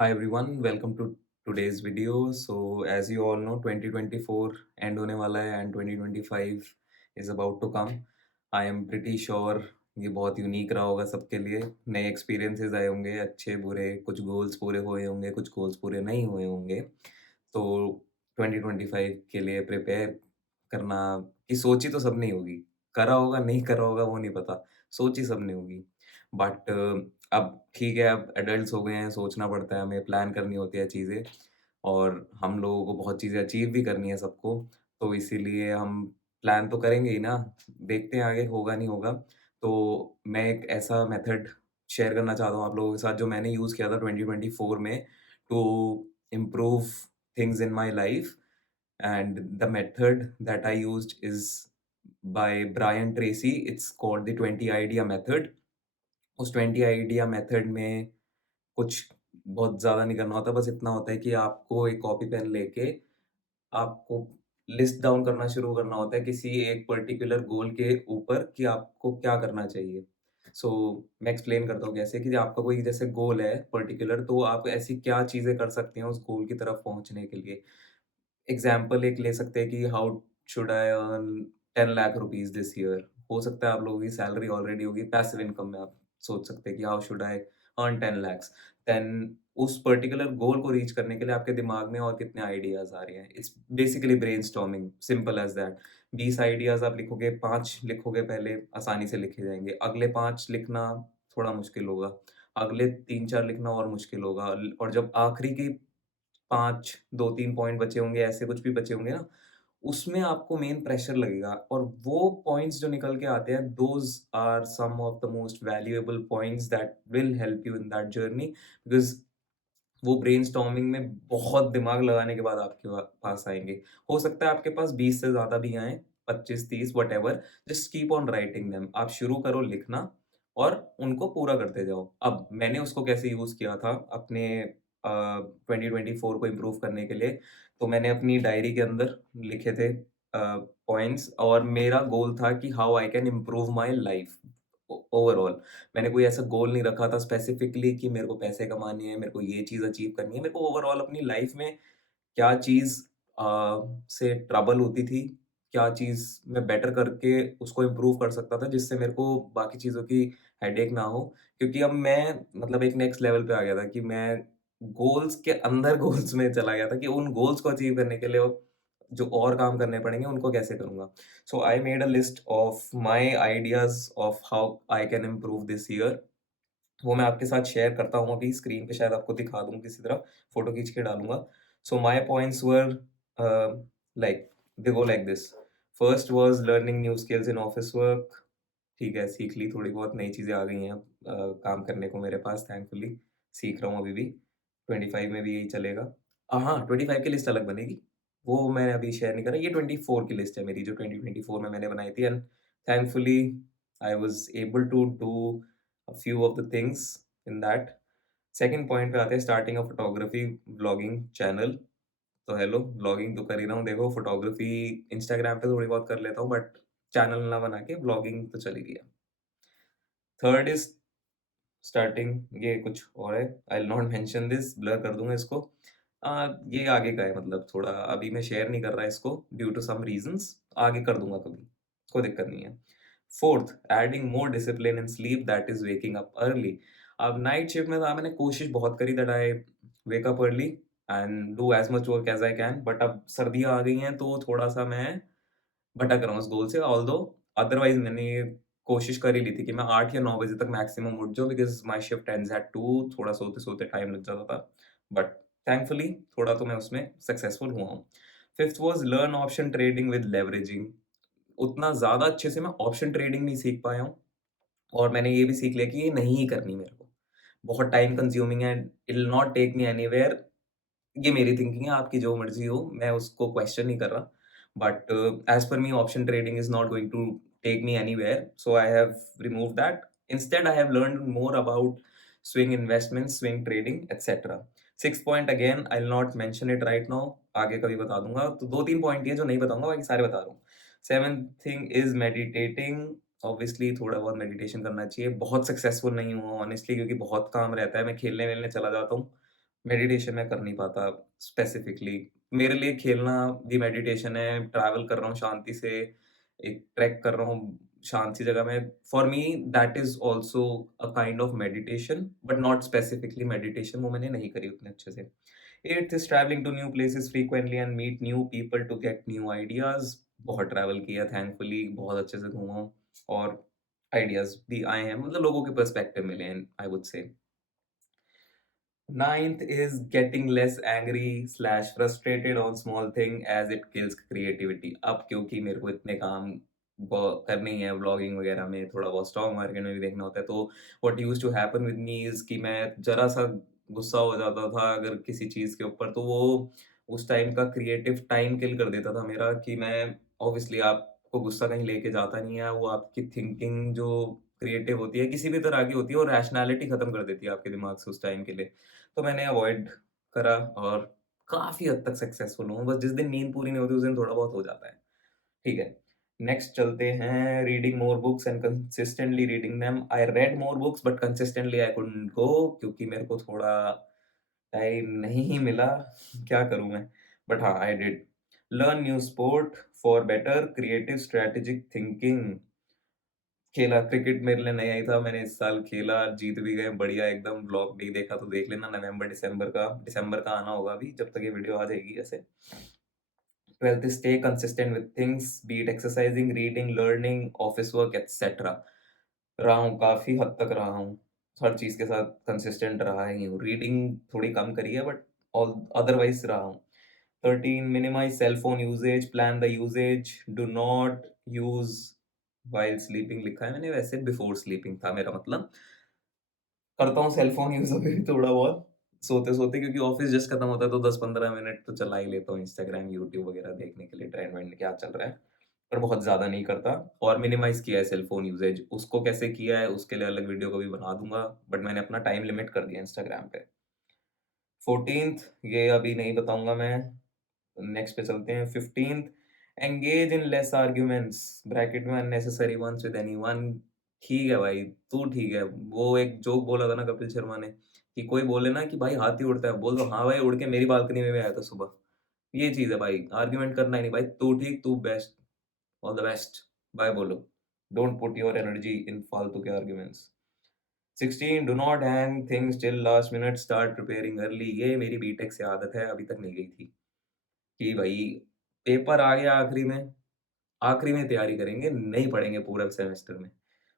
Hi everyone, welcome to today's video. So as you all know, 2024 end होने वाला है and 2025 is about to come. I am pretty sure ये बहुत unique रहा होगा सबके लिए। नए एक्सपीरियंसेस आए होंगे, अच्छे बुरे, कुछ गोल्स पूरे हुए होंगे, कुछ गोल्स पूरे नहीं हुए होंगे। तो 2025 के लिए प्रिपेयर करना की सोची तो सबने ही होगी। करा होगा, नहीं करा होगा वो नहीं पता, सोची सबने होगी। बट अब ठीक है, अब एडल्ट्स हो गए हैं, सोचना पड़ता है, हमें प्लान करनी होती है चीज़ें और हम लोगों को बहुत चीज़ें अचीव भी करनी है सबको, तो इसीलिए हम प्लान तो करेंगे ही ना, देखते हैं आगे होगा नहीं होगा। तो मैं एक ऐसा मेथड शेयर करना चाहता हूँ आप लोगों के साथ जो मैंने यूज़ किया था 2024 में to improve things in my life and the method that I used is by Brian Tracy, it's called the 20 idea method. उस 20 आइडिया मेथड में कुछ बहुत ज़्यादा नहीं करना होता, बस इतना होता है कि आपको एक कॉपी पेन लेके आपको लिस्ट डाउन करना शुरू करना होता है किसी एक पर्टिकुलर गोल के ऊपर कि आपको क्या करना चाहिए। सो मैं एक्सप्लेन करता हूँ कैसे कि आपका कोई जैसे गोल है पर्टिकुलर, तो आप ऐसी क्या चीज़ें कर सकते हैं उस गोल की तरफ पहुँचने के लिए। एग्ज़ाम्पल एक ले सकते हैं कि how should I earn 10 lakh rupees this year. हो सकता है आप लोगों की सैलरी ऑलरेडी होगी, पैसिव इनकम में आप सोच सकते हैं कि how should I earn 10 lakhs. Then उस पर्टिकुलर गोल को रीच करने के लिए आपके दिमाग में और कितने आइडियाज़ आ रहे हैं। It's basically brainstorming, simple as that. 20 ideas आप लिखोगे, 5 लिखोगे पहले, आसानी से लिखे जाएँगे। अगले 5 लिखना थोड़ा मुश्किल होगा। अगले 3-4 लिखना और मुश्किल होगा ल और जब आखिरी की 5 2-3 पॉइंट बचे होंगे, ऐसे कुछ भी बचे होंगे ना, उसमें आपको मेन प्रेशर लगेगा और वो पॉइंट्स जो निकल के आते हैं, those are some of the most valuable points that will help you in that journey because वो ब्रेनस्टॉर्मिंग में बहुत दिमाग लगाने के बाद आपके पास आएँगे। हो सकता है आपके पास 20 से ज़्यादा भी आएँ, 25-30 whatever, just keep on writing them. आप शुरू करो लिखना और उनको पूरा करते जाओ। अब मैंने उसको कैसे यूज़ किया था अपने 2024 को इम्प्रूव करने के लिए, तो मैंने अपनी डायरी के अंदर लिखे थे पॉइंट्स और मेरा गोल था कि how I can improve my life overall. मैंने कोई ऐसा गोल नहीं रखा था स्पेसिफिकली कि मेरे को पैसे कमाने हैं, मेरे को ये चीज़ अचीव करनी है। मेरे को ओवरऑल अपनी लाइफ में क्या चीज़ से ट्रबल होती थी, क्या चीज़ मैं बेटर करके उसको इम्प्रूव कर सकता था जिससे मेरे को बाकी चीज़ों की हेडेक ना हो। क्योंकि अब मैं मतलब एक नेक्स्ट लेवल पे आ गया था कि मैं गोल्स के अंदर गोल्स में चला गया था कि उन गोल्स को अचीव करने के लिए जो और काम करने पड़ेंगे उनको कैसे करूँगा। So I made a list of my ideas of how I can improve this year. वो मैं आपके साथ शेयर करता हूँ अभी स्क्रीन पे, शायद आपको दिखा दूँ किसी तरह, फ़ोटो खींच के डालूँगा। So my points were like they go like this. First was learning new skills in office work. ठीक है, सीख ली, थोड़ी बहुत नई चीज़ें आ गई हैं अब काम करने को मेरे पास थैंकफुली, सीख रहा हूँ अभी भी। 25 में भी यही चलेगा। हाँ, 25 की लिस्ट अलग बनेगी, वो मैं अभी शेयर नहीं कर रहा। ये 24 की लिस्ट है मेरी जो 2024 में मैंने बनाई थी and thankfully I was able to do a few of the things in that. Second point पे आते हैं, starting a photography vlogging channel. तो हेलो, व्लॉगिंग तो कर ही रहा हूँ, देखो फोटोग्राफी इंस्टाग्राम पे थोड़ी बहुत कर लेता हूँ बट चैनल ना बना के व्लॉगिंग तो चली गया। थर्ड इज स्टार्टिंग, ये कुछ और है, आई will not mention this, blur कर दूंगा इसको। ये आगे का है, मतलब थोड़ा अभी मैं शेयर नहीं कर रहा इसको ड्यू टू सम रीजंस, आगे कर दूंगा कभी, कोई दिक्कत नहीं है। Fourth, adding more discipline in sleep that is waking up early. अब नाइट शिफ्ट में था, मैंने कोशिश बहुत करी that I wake up early and do as much work as I can, but अब सर्दियाँ आ गई हैं तो थोड़ा सा मैं भटक रहा हूँ उस गोल से। ऑल्दो अदरवाइज़ मैंने ये कोशिश कर ही ली थी कि मैं 8 या 9 बजे तक मैक्सिमम उठ जाऊँ because my shift ends at 2, थोड़ा सोते-सोते टाइम लग जाता था। बट थैंकफुली थोड़ा तो मैं उसमें सक्सेसफुल हुआ हूँ। Fifth was learn option trading with leveraging. उतना ज़्यादा अच्छे से मैं ऑप्शन ट्रेडिंग नहीं सीख पाया हूँ और मैंने ये भी सीख लिया कि ये नहीं ही करनी मेरे को। बहुत टाइम कंज्यूमिंग है, it will not take me anywhere. ये मेरी थिंकिंग है, आपकी जो मर्ज़ी हो, मैं उसको क्वेश्चन नहीं कर रहा। But as per me option trading is not going to take me anywhere, so I have removed that. Instead I have learned more about swing investment, swing trading etcetera. Sixth point again I will not mention it right now, आगे कभी बता दूँगा। तो 2-3 point ये जो नहीं बताऊँगा, बाकी सारे बता रहा हूँ। Seventh thing is meditating. Obviously थोड़ा बहुत मेडिटेशन करना चाहिए। बहुत सक्सेसफुल नहीं हुआ हॉनेस्टली क्योंकि बहुत काम रहता है, मैं खेलने-वेलने चला जाता हूँ। मेडिटेशन मैं कर नहीं पाता स्पेसिफिकली। मेरे लिए खेलना भी मेडिटेशन है, ट्रैवल कर रहा हूँ शांति से, एक ट्रैक कर रहा हूँ शांत सी जगह में। For me that is also a kind of meditation, but not specifically meditation, वो मैंने नहीं करी उतने अच्छे से। 8th is travelling to new places frequently and meet new people to get new ideas. बहुत ट्रैवल किया थैंकफुली, बहुत अच्छे से घूमा हूँ और आइडियाज़ भी आए हैं, मतलब लोगों के पर्सपेक्टिव मिले हैं, I would say. 9th is getting less angry slash frustrated on small thing as it kills creativity। अब क्योंकि मेरे को इतने काम करने ही है व्लॉगिंग वगैरह में, थोड़ा बहुत स्टॉक मार्केट में भी देखना होता है, तो what used to happen with me is कि मैं जरा सा गुस्सा हो जाता था अगर किसी चीज़ के ऊपर, तो वो उस टाइम का क्रिएटिव टाइम किल कर देता था मेरा। कि मैं ऑब्वियसली आपको गुस्सा कहीं लेके जाता नहीं है, वो आपकी थिंकिंग जो क्रिएटिव होती है किसी भी तरह की होती है, और रैशनैलिटी खत्म कर देती है आपके दिमाग से उस टाइम के लिए। तो मैंने अवॉइड करा और काफ़ी हद तक सक्सेसफुल हूँ। बस जिस दिन नींद पूरी नहीं होती उस दिन थोड़ा बहुत हो जाता है। ठीक है। नेक्स्ट चलते हैं, reading more books and consistently reading them. I read more books but consistently I couldn't go, क्योंकि मेरे को थोड़ा टाइम नहीं ही मिला। क्या करूँ मैं? बट हाँ, I did. Learn new sport for better creative strategic thinking. खेला क्रिकेट मेरे लिए नया ही था, मैंने इस साल खेला, जीत भी गए बढ़िया एकदम। व्लॉग नहीं देखा तो देख लेना, नवंबर दिसंबर का आना होगा अभी, जब तक ये वीडियो आ जाएगी ऐसे। 12th is stay consistent with things, be it exercising, reading, learning, office work, etc। रहा हूँ, काफ़ी हद तक रहा हूँ। हर चीज़ के साथ कंसिस्टेंट रहा ही हूँ। रीडिंग थोड़ी कम करी है बट ऑल अदरवाइज़ रहा हूँ। 13 minimise cell phone usage, plan the usage, do not use while sleeping लिखा है मैंने, वैसे बिफोर स्लीपिंग था मेरा मतलब। करता हूँ सेल फ़ोन यूज़ अभी भी थोड़ा बहुत, सोते-सोते, क्योंकि ऑफ़िस जस्ट खत्म होता है तो 10-15 मिनट तो चला ही लेता हूँ इंस्टाग्राम, यूट्यूब वगैरह देखने के लिए, ट्रेंड-वेंड क्या चल रहा है। पर बहुत ज़्यादा नहीं करता, और मिनिमाइज़ किया है सेल फ़ोन यूसेज। उसको कैसे किया है उसके लिए अलग वीडियो कभी बना दूँगा, बट मैंने अपना टाइम लिमिट कर दिया इंस्टाग्राम पे। 14th ये अभी नहीं बताऊँगा मैं, नेक्स्ट पे चलते हैं। 15th engage in less arguments bracket में अननेसेसरी वन्स विद एनीवन। ठीक है भाई, तू ठीक है। वो एक जोक बोला था ना कपिल शर्मा ने, कि कोई बोले ना कि भाई हाथी उड़ता है, बोल दो हाँ भाई उड़ के मेरी बालकनी में भी आया था सुबह। ये चीज़ है भाई, आर्ग्यूमेंट करना ही नहीं भाई, तू ठीक, तू best, all the best, bye बोलो। Don't put your energy in फालतू के arguments. 16 do not hang things till last minute, start preparing early. ये मेरी बीटेक से आदत है, अभी तक नहीं गई थी। कि भाई पेपर आ गया आखिरी में तैयारी करेंगे, नहीं पढ़ेंगे पूरा सेमेस्टर में।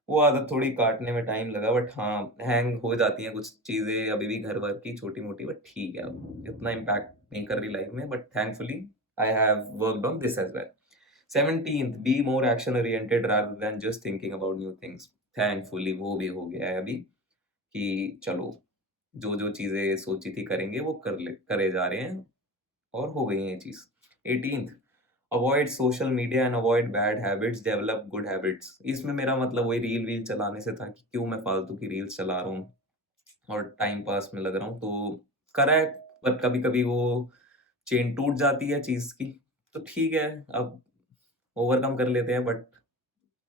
वो आदत थोड़ी काटने में टाइम लगा, बट हाँ, हैंग हो जाती हैं कुछ चीज़ें अभी भी घर वर की छोटी-मोटी, बट ठीक है, अब इतना इम्पैक्ट नहीं कर रही लाइफ में, but thankfully I have worked on this as well. 17th be more action oriented rather than just thinking about new things. Thankfully वो भी हो गया है अभी, कि चलो, जो-जो चीज़ें सोची थी करेंगे वो करे जा रहे हैं, और हो गई है ये चीज़। 18th avoid social media and avoid bad habits, develop good habits. इसमें मेरा मतलब वही रील-वील चलाने से था, कि क्यों मैं फालतू की रील्स चला रहा हूँ और टाइम पास में लग रहा हूँ, तो करा है, पर कभी-कभी वो चेन टूट जाती है चीज़ की, तो ठीक है, अब ओवरकम कर लेते हैं, but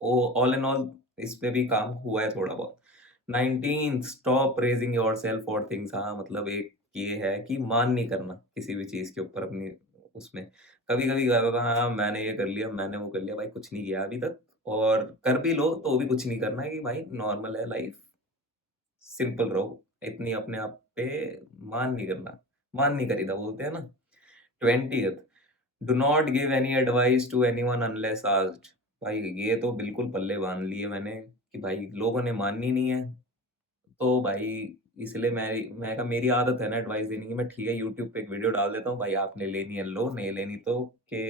oh all in all इस पे भी काम हुआ है थोड़ा बहुत। 19th stop praising yourself for things. हाँ, मतलब एक ये है कि मान नहीं करना किसी भी चीज़ के ऊपर अपनी उसमें। कभी-कभी कहता था हाँ, मैंने ये कर लिया, मैंने वो कर लिया, भाई कुछ नहीं किया अभी तक, और कर भी लो तो भी कुछ नहीं करना है, कि भाई नॉर्मल है लाइफ़, सिंपल रहो। इतनी अपने आप पे मान नहीं करना, मान नहीं करीदा बोलते हैं ना। 20th do not give any advice to anyone unless asked. भाई ये तो बिल्कुल पल्ले बाँध लिए मैंने, कि भाई लोगों ने माननी नहीं है, तो भाई इसलिए मैं कहा मेरी आदत है ना एडवाइस देने की, मैं ठीक है यूट्यूब पे एक वीडियो डाल देता हूँ, भाई आपने लेनी है लो, नहीं लेनी तो के।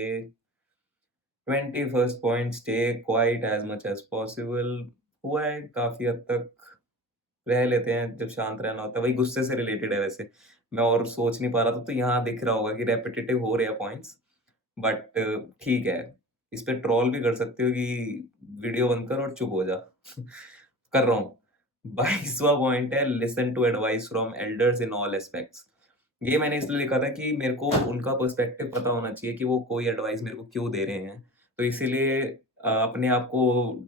21st point stay quiet as much as possible. हुआ है काफ़ी हद तक, रह लेते हैं जब शांत रहना होता है, वही गुस्से से रिलेटेड है वैसे। मैं और सोच नहीं पा रहा था, तो यहाँ दिख रहा होगा कि रेपिटेटिव हो रहे हैं पॉइंट्स, बट ठीक है। इस पे ट्रोल भी कर सकते हो कि वीडियो बंद कर और चुप हो जा। कर रहा हूँ। 22वां पॉइंट है, listen to advice from elders in all aspects. ये मैंने इसलिए लिखा था कि मेरे को उनका पर्सपेक्टिव पता होना चाहिए, कि वो कोई एडवाइस मेरे को क्यों दे रहे हैं। तो इसीलिए अपने आप को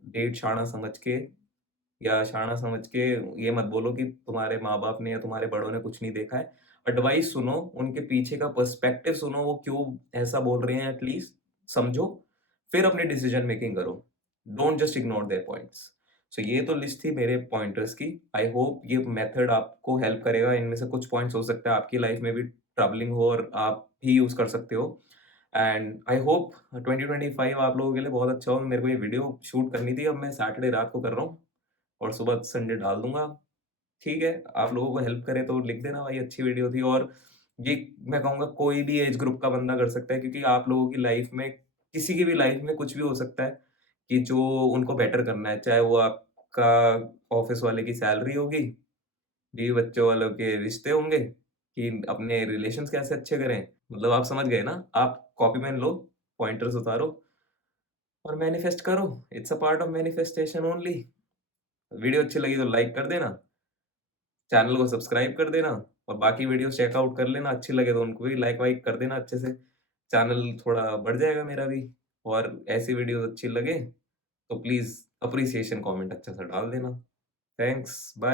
डेढ़ शाना समझ के या शाना समझ के ये मत बोलो कि तुम्हारे माँ-बाप ने या तुम्हारे बड़ों ने कुछ नहीं देखा है। एडवाइस सुनो, उनके पीछे का पर्सपेक्टिव सुनो, वो क्यों ऐसा बोल रहे हैं एटलीस्ट समझो, फिर अपनी डिसीजन मेकिंग करो। Don't just ignore their points. So ये तो लिस्ट थी मेरे पॉइंटर्स की। आई होप ये मेथड आपको हेल्प करेगा। इनमें से कुछ पॉइंट्स हो सकता है आपकी लाइफ में भी ट्रबलिंग हो और आप भी यूज़ कर सकते हो। एंड आई होप 2025 आप लोगों के लिए बहुत अच्छा हो। मेरे को ये वीडियो शूट करनी थी, अब मैं सैटरडे रात को कर रहा हूँ और सुबह संडे डाल दूँगा। ठीक है, आप लोगों को हेल्प करे तो लिख देना भाई अच्छी वीडियो थी। और ये मैं कहूँगा कोई भी एज ग्रुप का बंदा कर सकता है, क्योंकि आप लोगों की लाइफ में, किसी की भी लाइफ में कुछ भी हो सकता है कि जो उनको बेटर करना है। चाहे वो आपका ऑफ़िस वाले की सैलरी होगी, बीवी-बच्चों वालों के रिश्ते होंगे, कि अपने रिलेशंस कैसे अच्छे करें। मतलब आप समझ गए ना? आप कॉपी पेन लो, पॉइंटर्स उतारो और मैनिफेस्ट करो। It's a part of manifestation only. Video अच्छी लगी तो लाइक कर देना, चैनल को सब्सक्राइब कर देना और बाकी वीडियोस चेकआउट कर लेना। अच्छी लगे तो उनको भी लाइक वाइक कर देना अच्छे से। चैनल थोड़ा बढ़ जाएगा मेरा भी। और ऐसी वीडियोस अच्छी लगे तो प्लीज़ अप्रिसिएशन कमेंट अच्छा सा डाल देना। Thanks, bye.